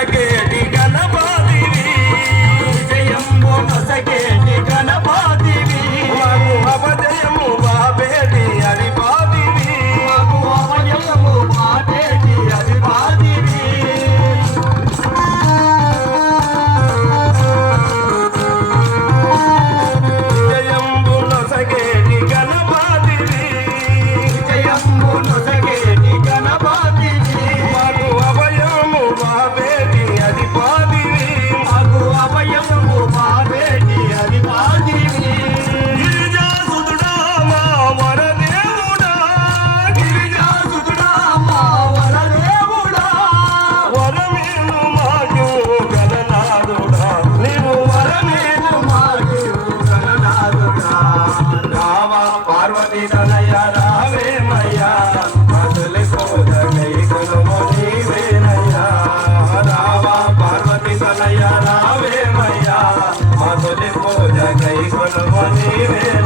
I second. ભગવાન